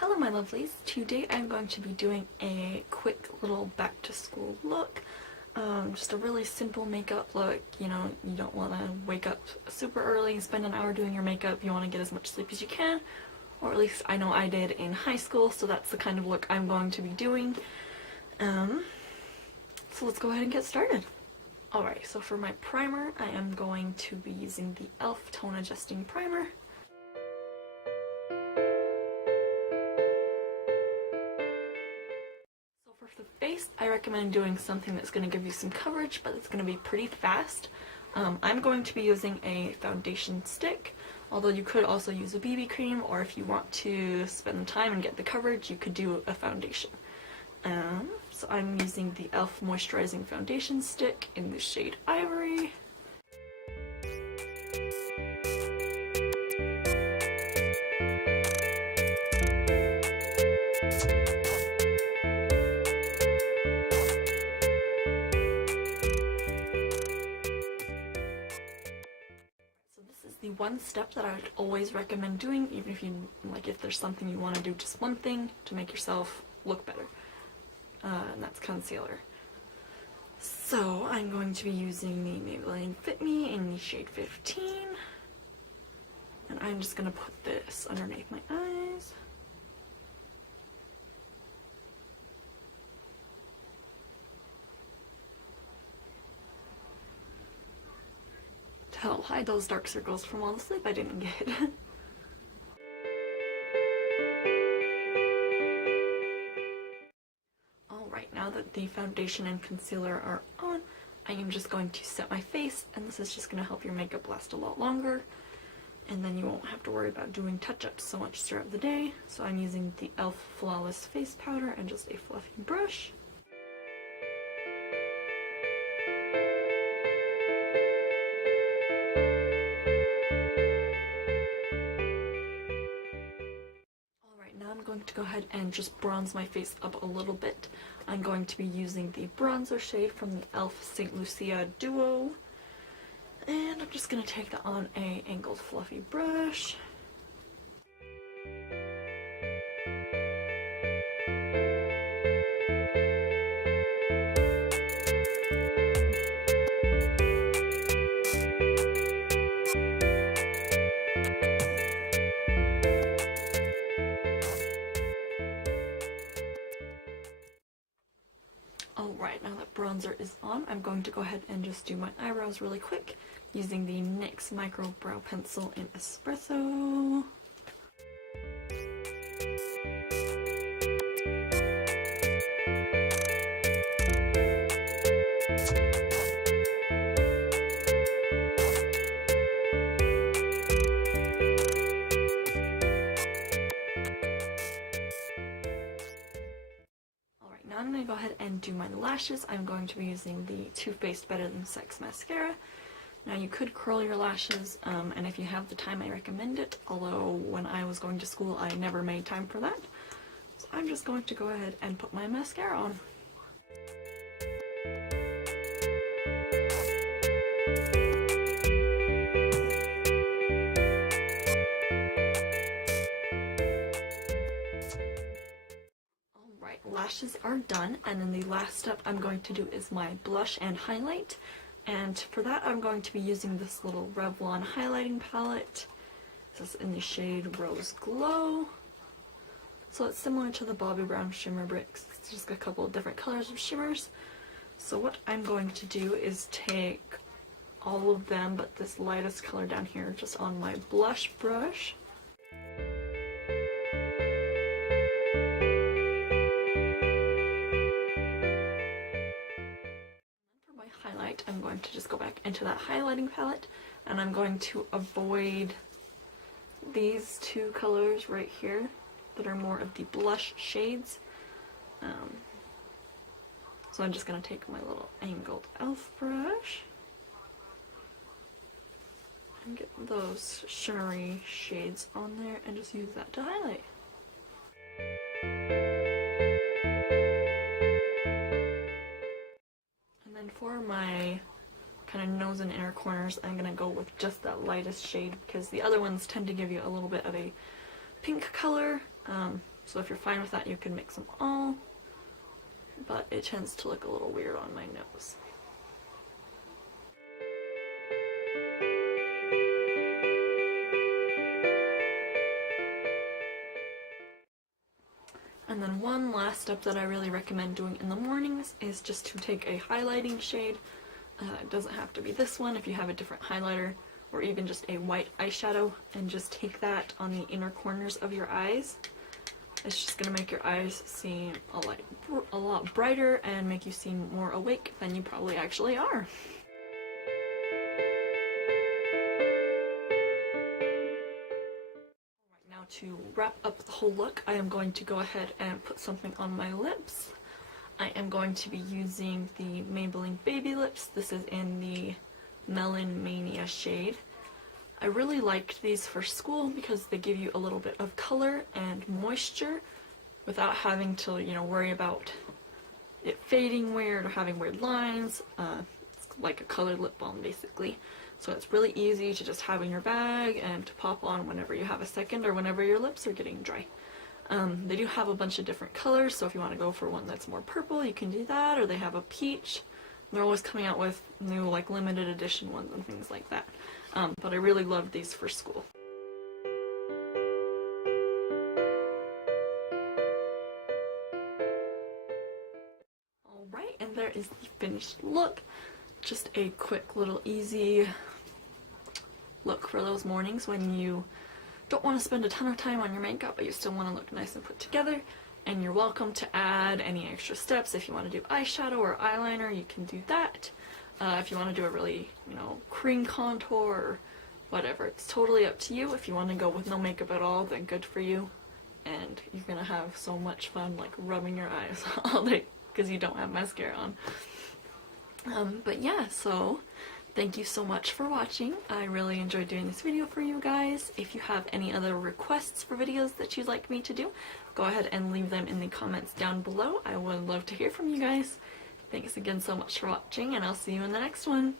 Hello my lovelies, today I'm going to be doing a quick little back to school look. Just a really simple makeup look. You know, you don't want to wake up super early and spend an hour doing your makeup. You want to get as much sleep as you can, or at least I know I did in high school, so that's the kind of look I'm going to be doing. So let's go ahead and get started. Alright, so for my primer, I am going to be using the e.l.f. Tone Adjusting Primer. For the face, I recommend doing something that's going to give you some coverage, but it's going to be pretty fast. I'm going to be using a foundation stick, although you could also use a BB cream, or if you want to spend the time and get the coverage, you could do a foundation. So I'm using the e.l.f. Moisturizing Foundation Stick in the shade Ivory. The one step that I would always recommend doing, even if if there's something you want to do, just one thing to make yourself look better, and that's concealer. So I'm going to be using the Maybelline Fit Me in the shade 15, and I'm just going to put this underneath my eyes. To help hide those dark circles from all the sleep I didn't get. Alright, now that the foundation and concealer are on, I am just going to set my face, and this is just going to help your makeup last a lot longer, and then you won't have to worry about doing touch-ups so much throughout the day. So I'm using the e.l.f. Flawless Face Powder and just a fluffy brush. I'm going to go ahead and just bronze my face up a little bit. I'm going to be using the bronzer shade from the e.l.f. St. Lucia Duo. And I'm just going to take that on a angled fluffy brush. Alright, now that bronzer is on, I'm going to go ahead and just do my eyebrows really quick using the NYX Microbrow pencil in Espresso. Now I'm going to go ahead and do my lashes. I'm going to be using the Too Faced Better Than Sex mascara. Now you could curl your lashes, and if you have the time I recommend it, although when I was going to school I never made time for that. So I'm just going to go ahead and put my mascara on. Lashes are done, and then the last step I'm going to do is my blush and highlight, and for that I'm going to be using this little Revlon highlighting palette. This is in the shade Rose Glow. So it's similar to the Bobbi Brown Shimmer Bricks. It's just a couple of different colors of shimmers. So what I'm going to do is take all of them but this lightest color down here just on my blush brush. Highlight, I'm going to just go back into that highlighting palette, and I'm going to avoid these two colors right here that are more of the blush shades. So I'm just going to take my little angled e.l.f. brush and get those shimmery shades on there and just use that to highlight. For my kind of nose and inner corners, I'm going to go with just that lightest shade because the other ones tend to give you a little bit of a pink color. So if you're fine with that, you can mix them all, but it tends to look a little weird on my nose. And then one last step that I really recommend doing in the mornings is just to take a highlighting shade. It doesn't have to be this one if you have a different highlighter, or even just a white eyeshadow, and just take that on the inner corners of your eyes. It's just going to make your eyes seem a lot brighter and make you seem more awake than you probably actually are. Now to wrap up the whole look, I am going to go ahead and put something on my lips. I am going to be using the Maybelline Baby Lips. This is in the Melon Mania shade. I really liked these for school because they give you a little bit of color and moisture without having to, you know, worry about it fading weird or having weird lines. It's like a colored lip balm basically. So it's really easy to just have in your bag and to pop on whenever you have a second or whenever your lips are getting dry. They do have a bunch of different colors, so if you want to go for one that's more purple, you can do that, or they have a peach. They're always coming out with new, like, limited edition ones and things like that. But I really loved these for school. Alright, and there is the finished look. Just a quick little easy look for those mornings when you don't want to spend a ton of time on your makeup, but you still want to look nice and put together. And you're welcome to add any extra steps. If you want to do eyeshadow or eyeliner, you can do that. If you want to do a really, you know, cream contour or whatever, it's totally up to you. If you want to go with no makeup at all, then good for you. And you're gonna have so much fun, like, rubbing your eyes all day because you don't have mascara on. But yeah, so thank you so much for watching. I really enjoyed doing this video for you guys. If you have any other requests for videos that you'd like me to do, go ahead and leave them in the comments down below. I would love to hear from you guys. Thanks again so much for watching, and I'll see you in the next one.